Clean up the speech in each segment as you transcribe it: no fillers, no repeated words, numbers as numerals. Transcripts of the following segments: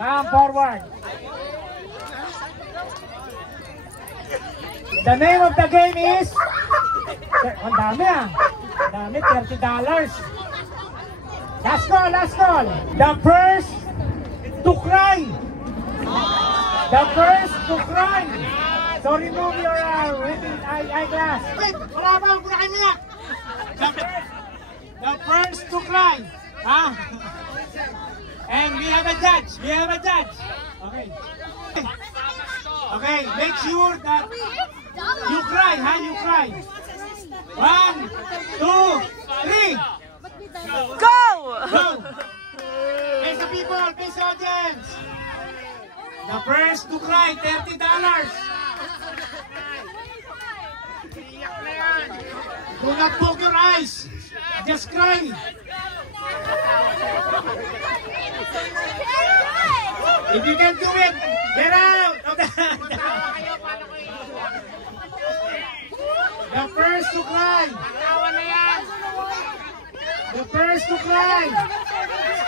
Come forward. The name of the game is... Ang dami ah. Dami, $30. Last call, last call. The first to cry. The first to cry. So remove your eyeglass. Wait, wala ba? Burahin mo na. The first to cry. Ah. And we have a judge. We have a judge. Okay. Okay, make sure that you cry, huh? You cry. 1, 2, 3. Go! Go! Face the people, face the audience. The first to cry, $30. Do not poke your eyes. Just cry. If you can do it, get out of the... The first to cry. The first to cry.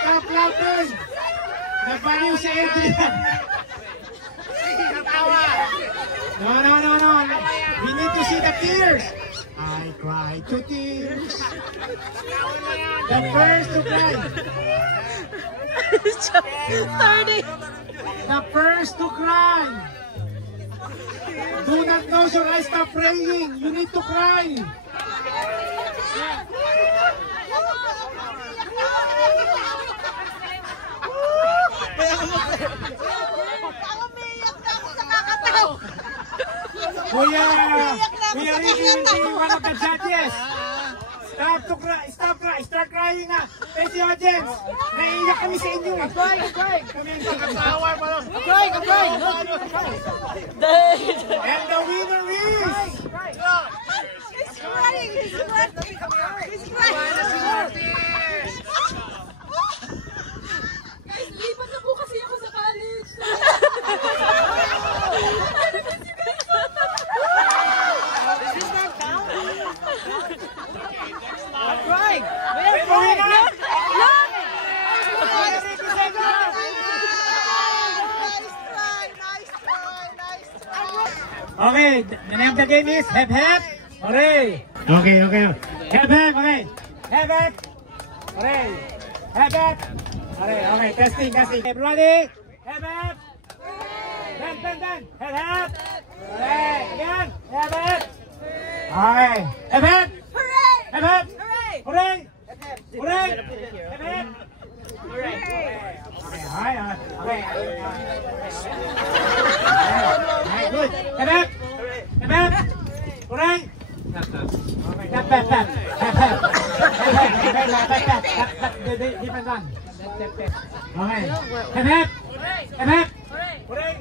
Stop laughing. Nabaliw si Adrian. No. We need to see the tears. I cry to tears. The first to cry. 30. The first to cry. Do not close your eyes, stop praying. You need to cry. Kuya Ricky will be one of the judges. Start crying na. Face the audience. Naiiyak kami sa inyo. I'm crying. Kami ang crying. And the winner is... He's crying. Lipat na po kasi ako sa college. Right. Okay, the name of the game is Hep Hep. Hooray. Okay. Hep Hep, okay. Hep Hep. Hooray. Hep Hep. Hooray, okay, testing. Everybody, Hep Hep. Ben. Hep Hep. Hooray. Again, Hep Hep. Okay, Hep Hep. Hooray! Hep Hep. Hooray. Hooray. Hep Hep. Hooray! Okay. Good. Hep Hep. Hep Hep. Hooray. Okay, tap. Different one. Okay. Hep Hep. Hep Hep. Hooray.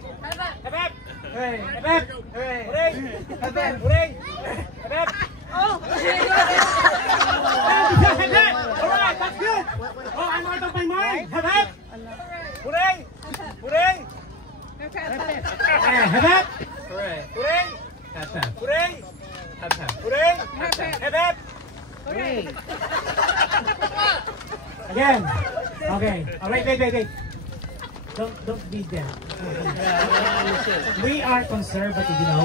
Hep Hep. Hooray. Hep Hep. Hooray. Hep Hep. Hooray. Hep Hep. Oh! Alright, that's good. Oh, I'm out of my mind. Hep Hep. Hooray. Hooray. Hep Hep. Hooray. Hooray. Hep Hep. Hooray. Hep Hep. Hooray. Hep Hep. Hooray. Again. Okay. Wait. Don't beat them. We are conservative, you know.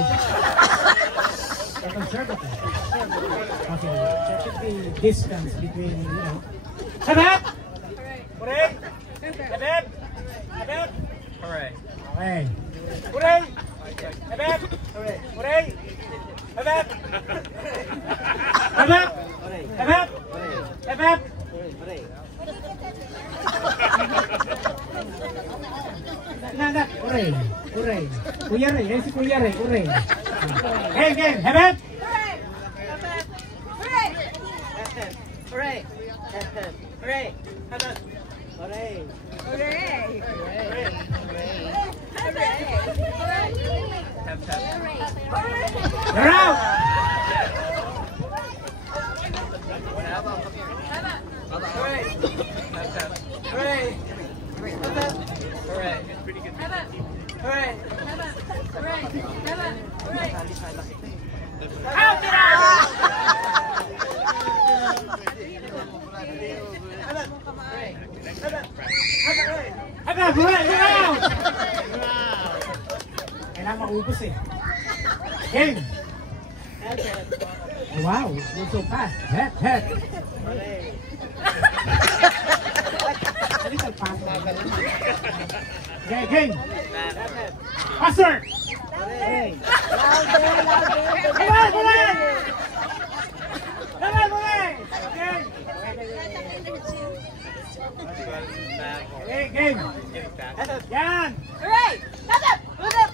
We're conservative. Okay. There should be distance between, you know. Hep Hep. Hooray. Hep Hep. Hep Hep. Hooray. Hooray. Hooray. Hep Hep. Hooray. Hep Hep. Hep Hep. Hep Hep. Hep Hep. Hooray. Kuya Ray. Yan si Kuya Ray. Hooray. Hey, again. Hep Hep. Hooray! Hooray! Hooray! Hooray! You're out. Hooray! maubos eh. Game! Wow, you're so fast. Head. A little fast. Okay, game! Faster! Hey! Come on! Okay! Okay, game! Yan! Hooray! Tabab! Tabab!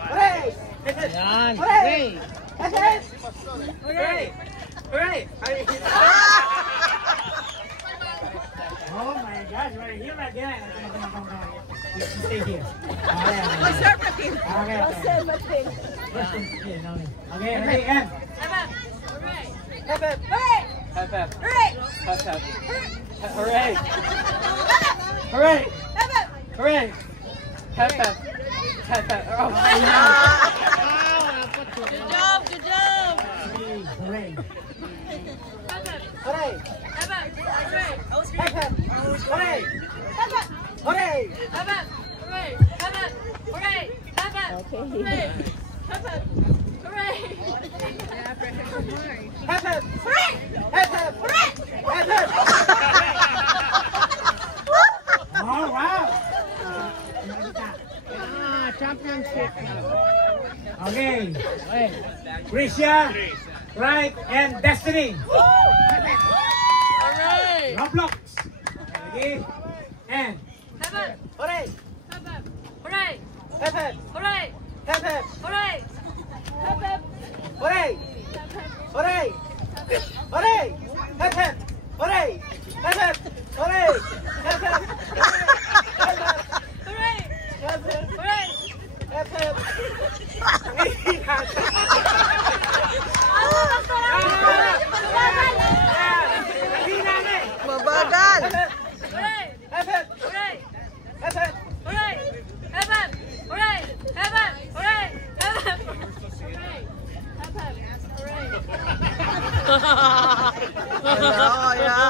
Alright. Yan! Hooray! Hooray! Hooray! Oh my gosh, we're here again. You stay here. Okay. Conservative! Okay. Okay, ready, and. Tabab! Hooray! Tabab! Hooray! Tabab! Hooray! Tabab! Tabab! Hooray! Hooray! Tabab! Hooray! Tabab! Tabab! Oh my Good job! Good job! Hooray. Tabab! Hooray! Tabab! Hooray! Tabab! Hooray! Tabab! Hooray! Tabab! Hooray! Tabab! Hooray! Tabab! Hooray! Tabab! Hooray! Tabab! Hooray! Tabab! Hooray! Tabab! Oh, wow. Championship! Okay. Tricia, Pride, and Destiny. Hooray! Roblox. Ready, and. Tabab! Hooray! Tabab! Hooray! Tabab! Hooray! Tabab! Hooray! Tabab! Hooray! Hooray! Hooray! Tabab! Hooray! Tabab! Hooray! Tabab! Hooray! Tabab! Hooray! Tabab! Mabagal! Tabab! Hooray! Tabab! Hooray! Tabab! Hooray! Tabab! Hooray! Tabab! Hooray! Tabab!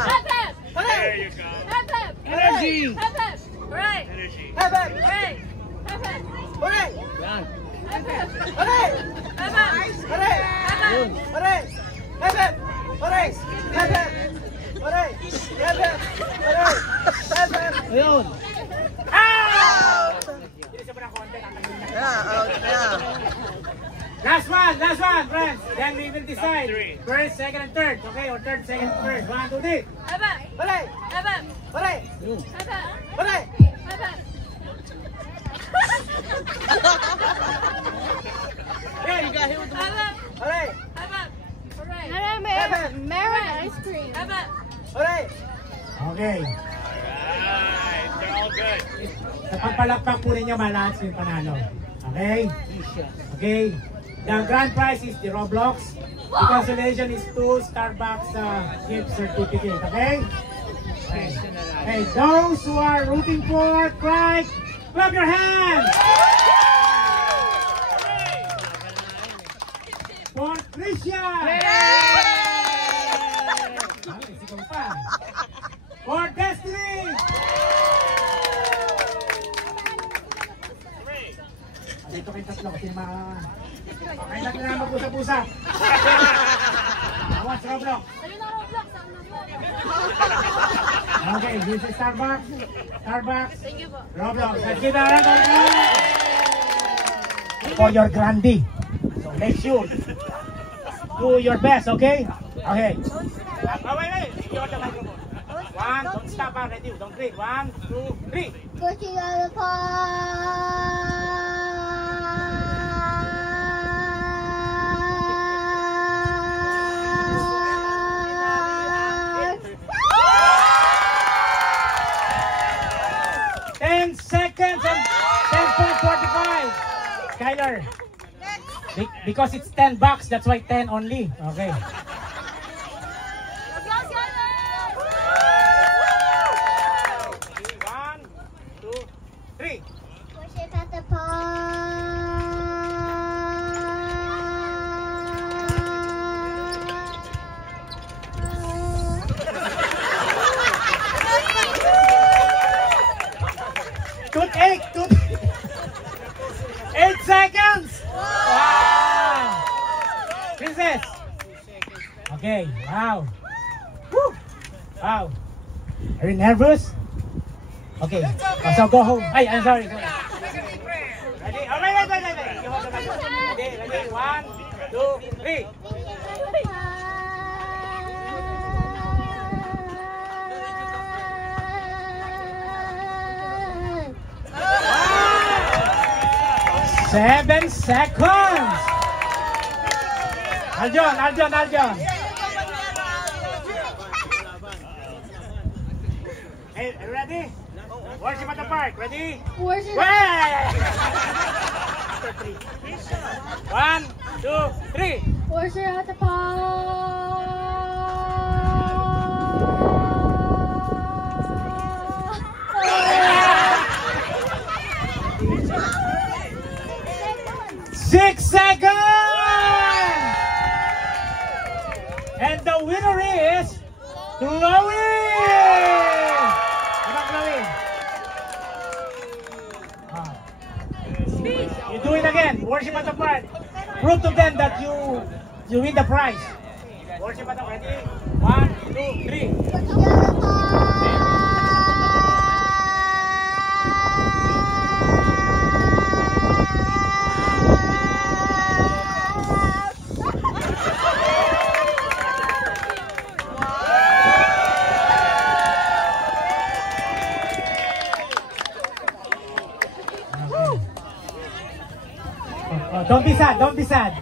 Tabab! There you go. Tabab! Energy! Tabab! Hooray! Tabab! Hooray! Tabab! Hooray! Tabab! Hooray! Tabab! Hooray! Tabab! Hooray! Tabab! Hooray! Tabab! Hooray! Tabab! Hooray! Tabab! Ayun. Last one, friends. Then we will decide first, second, and third. Okay, or third, second, third. 1, 2, 3. Tabab! Hooray! Tabab! Hooray! Tabab! Hooray! Tabab! Tabab! Hooray! Tabab! Hooray! Meron ice cream. Tabab! Hooray! Okay. Alright, they're all good. Sa pagpalakpak po ninyo, malahat yung panalo. Okay? Okay. The grand prize is the Roblox. The consolation is 2 Starbucks gift certificate. Okay? Okay. Those who are rooting for Craig, clap your hands! For Tricia! Sigaw pa. For Destiny! Dito kayo tatlo kasi kaya natin na mag-usap-usap. Awas, Roblox. Okay, this is Starbucks. Roblox. Let's give a round of applause for your grande. So make sure do your best, okay? Okay. Wait. You're the microphone. 1, don't stop, ready? Don't breathe. 1, 2, 3. Pushing on the Seconds and 10.45. Skylar. Because it's $10, that's why 10 only. Okay. 1, 2, 3. Push it at the pond. Okay, wow. Woo! Wow. Are you nervous? Okay, so go home. Ay, I'm sorry. Ready? Oh, wait. You hold the mic. Ready? 1, 2, 3. Wow! 7 seconds. Aljon. Hey, are you ready? Worship at the park. Ready? Worship. Wait! 1, 2, 3. Worship at the park. 6 seconds! And the winner is Chloe! Come on, Chloe. You do it again. Worship at the park. Prove to them that you win the prize. Worship at the park. Ready? 1, 2, 3. Worship at the park. 'Don't be sad. Don't be sad.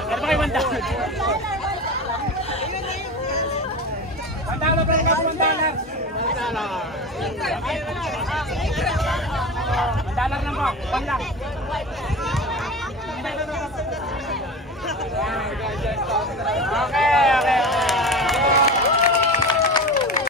Ano ba kayo $1? $1 pa rin ako, $1. $1 lang po. $1 lang.